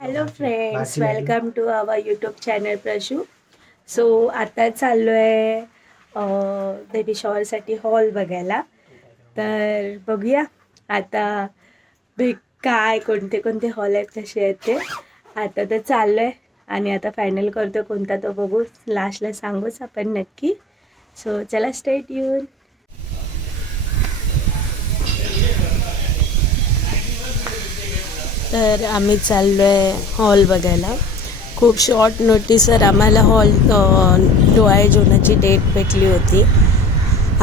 Hello friends, welcome to our YouTube channel Prashu. So आता चाललो आहे बेबी शॉवरसाठी हॉल बघायला. तर बघूया आता काय कोणते कोणते हॉल आहेत, कसे आहेत ते. आता तर चाललो आहे आणि आता फायनल करतो कोणता तो बघू, लास्टला सांगूच आपण नक्की. सो चला स्टे ट्यून. तर आम्ही चाललो आहे हॉल बघायला. खूप शॉर्ट नोटीसवर आम्हाला हॉल डोळे जेवणाची डेट भेटली होती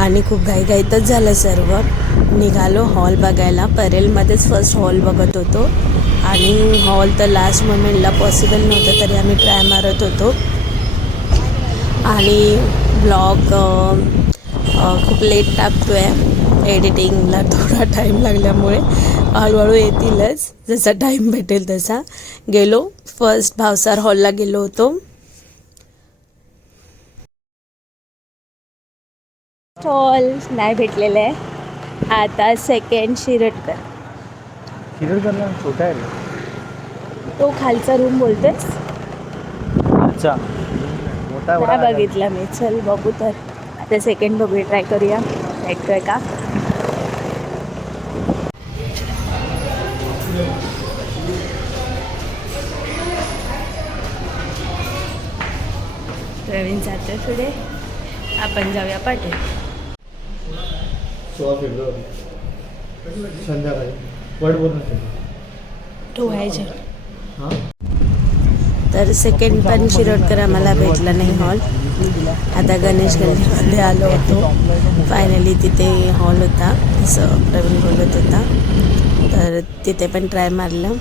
आणि खूप घाईघाईतच झालं सर्व. निघालो हॉल बघायला. परेलमध्येच फर्स्ट हॉल बघत होतो आणि हॉल तर लास्ट मोमेंटला पॉसिबल नव्हतं, तरी आम्ही ट्राय मारत होतो. आणि ब्लॉग खूप लेट टाकतो आहे. एडिटिंगला थोडा टाईम लागल्यामुळे हळूहळू येतीलच, जसा टाईम भेटेल तसा. गेलो फर्स्ट भावसार हॉलला गेलो होतो. हॉल नाही भेटलेलं आहे. आता सेकंड शिरडकर. शिरडकरला छोटा आहे तो खालचा रूम बोलतोस? अच्छा, मोठा नाही बघितला मी. चल बघू तर. आता सेकंड बघूया, ट्राय करूया भेटतोय का. प्रवीण जातोय पुढे, आपण जाऊया पाठी. 16 फेब्रुवारी संध्याकाळी वडपूर्ण ठेवायचे. हां. तर सेकंड पण शिरोडकर आम्हाला भेटला नाही हॉल. आता गणेश गल्लीमध्ये आलो होतो. फायनली तिथे हॉल होता असं प्रवीण बोलत होता, तर तिथे पण ट्राय मारलं.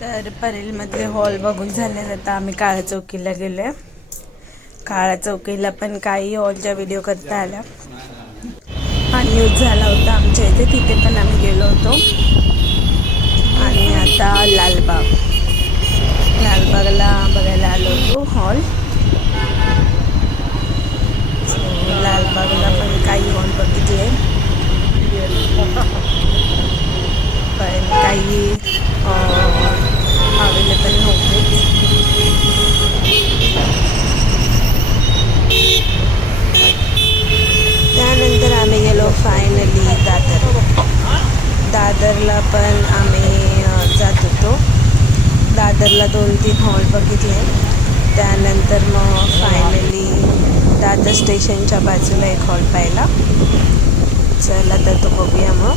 तर परेलमधले हॉल बघून झाले. आता आम्ही काळा चौकीला गेलो. काळा चौकीला पण काही हॉलच्या व्हिडिओ करता आल्या. हा न्यूज झाला होता आमच्या इथे, तिथे पण आम्ही गेलो होतो. आणि आता लालबागला बघायला आलो होतो हॉल. लालबागला पण काही हॉल बघितले, पण काही अवेलेबल नव्हते. त्यानंतर आम्ही गेलो फायनली दादरला पण आम्ही जात होतो. दादरला 2-3 हॉल बघितले. त्यानंतर मग फायनली दादर स्टेशनच्या बाजूला एक हॉल पाहिला. चला तर तो बघूया मग.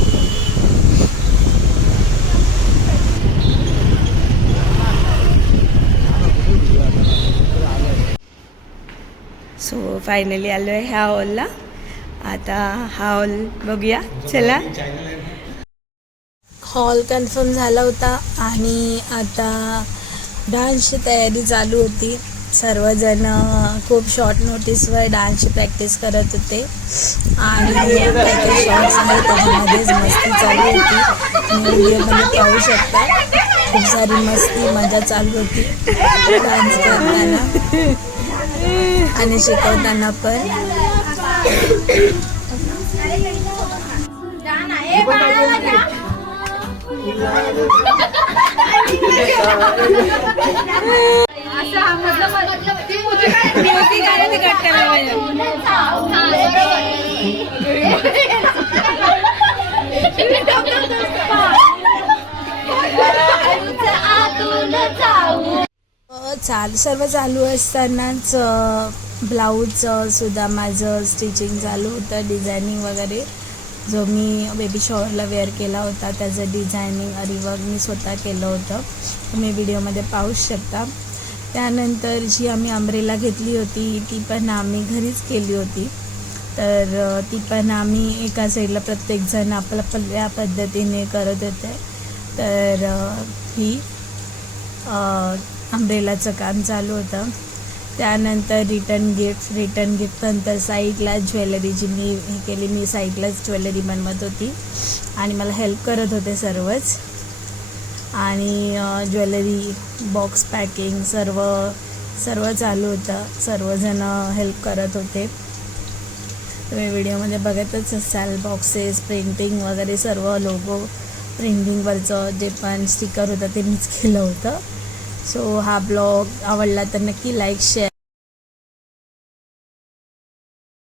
सो फायनली आलो आहे ह्या हॉलला. आता हा हॉल बघूया, चला. हॉल कन्फर्म झाला होता आणि आता डान्सची तयारी चालू होती. सर्वजण खूप शॉर्ट नोटीसवर डान्सची प्रॅक्टिस करत होते आणि शॉर्ट्स आहे त्याच्यामध्येच मस्ती चालू होती. तुम्ही व्हिडिओमध्ये पाहू शकता, खूप सारी मस्ती मजा चालू होती डान्स करताना आणि शिकवताना पण. सर्व चालू असतानाच ब्लाऊज सुद्धा माझं स्टिचिंग चालू होतं, डिझायनिंग वगैरे. जो मी बेबी शॉवरला वेअर केला होता त्याचं डिझायनिंग रिवर्क मी स्वतः केलं होतं, तुम्ही व्हिडिओमध्ये पाहूच शकता. त्यानंतर जी आम्ही अम्ब्रेला घेतली होती ती पण आम्ही घरीच केली होती. तर ती पण आम्ही एका साईडला प्रत्येकजण आपल्या पद्धतीने करत होते. तर ही अम्ब्रेलाचं काम चालू होतं. त्यानंतर रिटर्न गिफ्ट नंतर साईडला ज्वेलरीची मी हे केली. मी साईडलाच ज्वेलरी बनवत होती आणि मला हेल्प करत होते सर्वच. आणि ज्वेलरी बॉक्स पॅकिंग सर्व चालू होतं. सर्वजण हेल्प करत होते. तुम्ही व्हिडिओमध्ये बघतच असाल. बॉक्सेस, प्रिंटिंग वगैरे सर्व लोगो प्रिंटिंगवरचं जे पण स्टिकर होतं ते मीच केलं होतं. सो हा ब्लॉग आवडला तर नक्की लाईक शेअर